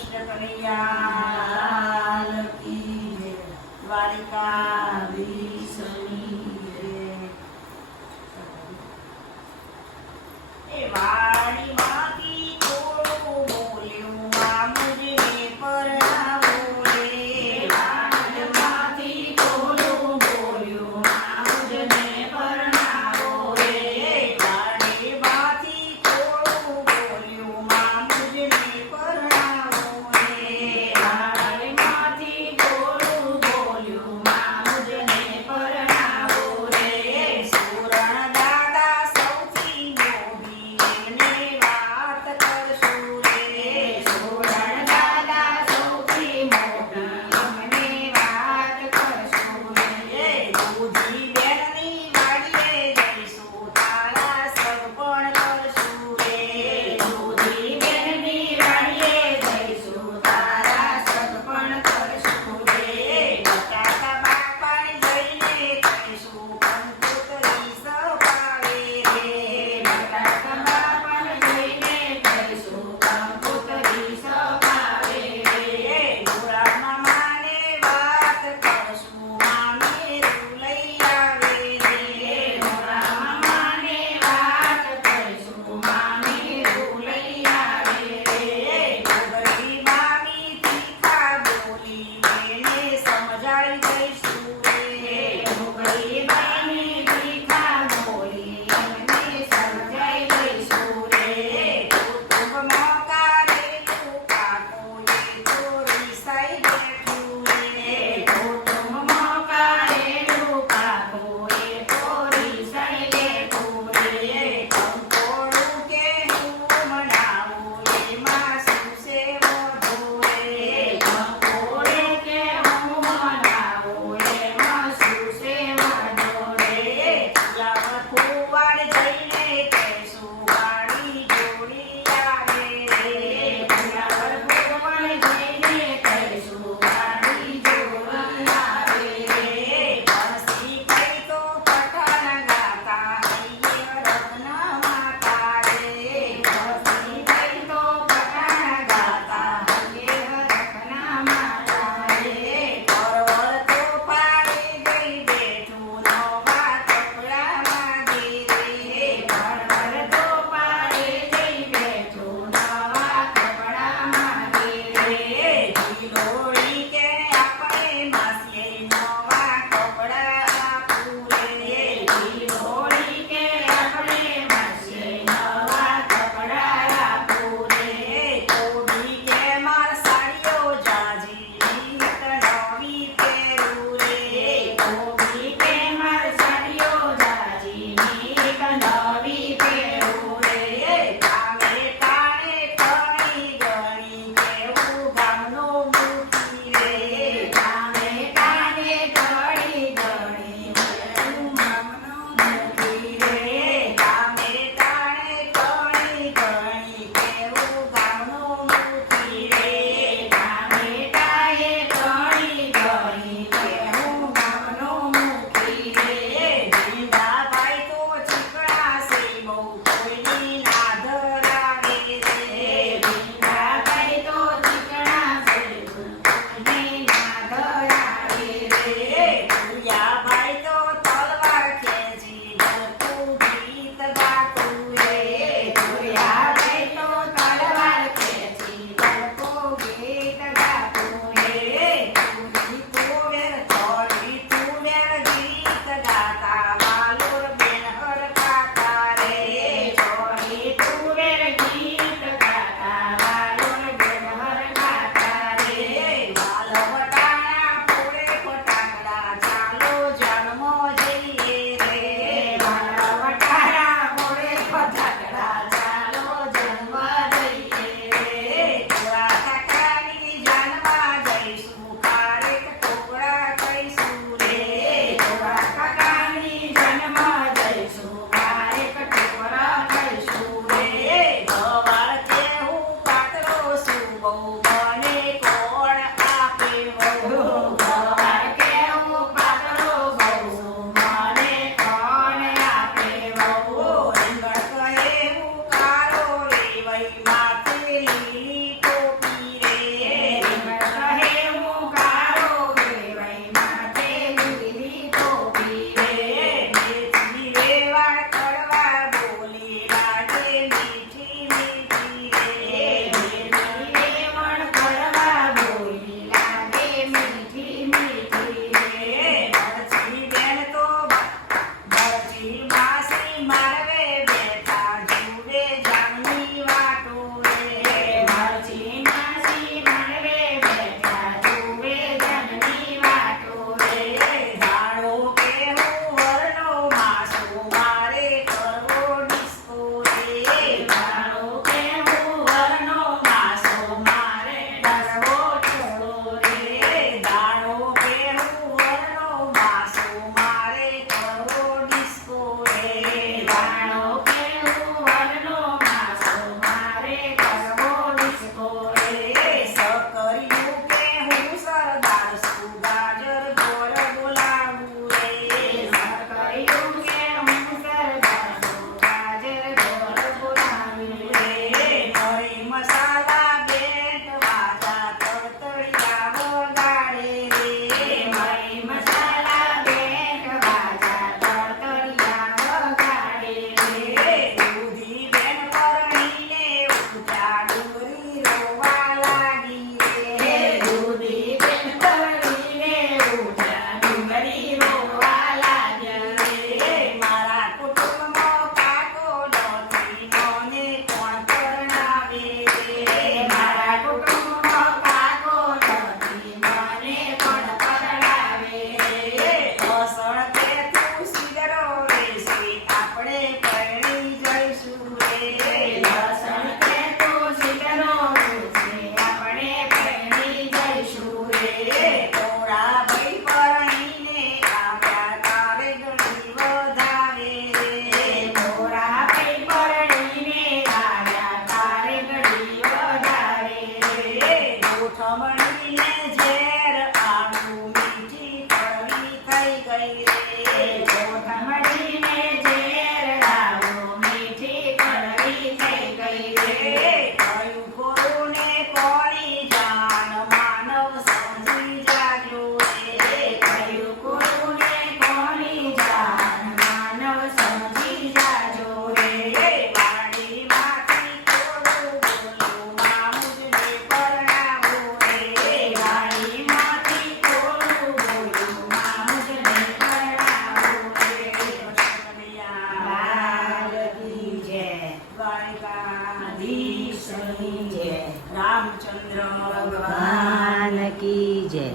કૃષ્ણ કનૈયા કી જય. દ્વારિકાધીશની જય. એ વાડીમાંથી થોડું બોલ્યું આ મુજને પરણાવો રે. વાડીમાંથી થોડું બોલ્યું આ મુજને પરણાવો રે. વાડીમાંથી થોડું બોલ્યું આ મુજને પરણાવો રે. વાડીમાંથી થોડું બોલ્યું આ મુજને પરણાવો રે. સુરણ દાદા સૌથી મોભી એમને વાત કરશું રે. સુરણ દાદા સૌથી મોભી એમને વાત કરશું રે. દૂધી બેનની વાડીએ જઈશું તારા સગપણ કરશું રે. દૂધી બેનની વાડીએ જઈશું તારા સગપણ કરશું રે. બટાકા બાપાને જઈને કહીશું કંકોત્રી સપાવે રે. બટાકા બાપાને જઈને કહીશું કંકોત્રી સપાવે રે. ગોળાના માને વાત કરશું મામેરું લઈ આવે રે. ગોળાના માને વાત કરશું મામેરું લઈ આવે રે. ગોગરી મામી તીખા બોલી એને સમજાઈ દઈશું રે. ગોગરી મામી તીખા બોલી એમને સમજાઈ દઈશું રે. કુટુંબમાં કારેલું કાકું એ તો રીસાઈ બેઠું રે. કુટુંબમાં કારેલું કાકું એ તો રીસાઈ બેઠું રે. કંકોડું કે હું મનાવું એમાં શું છે વધુ રે. કંકોડું કે હું મનાવું એમાં શું છે વધુ રે. યાવત કુવાડ જઈને કહેશું વાડી જોડી આવે રે. યાવત કુવાડ જઈને કહેશું વાડી જોડી આવે રે. પરસી કઈ તો પઠાણ ગાતા હૈયે રત્ન માતા રે. પરસી કઈ તો પઠાણ ગાતા હૈયે રત્ન માતા રે. પરવળ તો પાડે જઈ બેઠું નવા કપડા માંગે રે. પરવળ તો પાડે જઈ બેઠું નવા કપડા માંગે રે. ઢીલોળી કે આપણે માસીએ નવા કપડા આપું રે. ઢીલોળી કે આપણે માસીએ નવા કપડા આપું રે. કોબી કે માર સાડીઓ જાજી નીત નવી પહેરું રે. કોબી કે માર સાડીઓ જાજી નીત નવી પહેરું રે. કામે કાણે કણી ગણી કેવું ગામનો મૂકી કોથમણીને ઝેર આડું મીઠી કડવી થઈ ગઈ રે કોથમરીને ઝેર આવું મીઠી કડવી થઈ ગઈ રે કયું ખોરુંને કોની જાણ માનવ સમજી જાજો રે કયું કોને કોની જાણ માનવ સમજી જાજો રે વાડીમાંથી કોરું બોલ્યું મામુજને પરણાવો રે વાડીમાંથી કોરું બોલ્યું મામુજને પરણાવો રે લાલ કી જય દ્વારિકાધીશની ઈશ્વરની જય રામચંદ્ર ભગવાન કી જય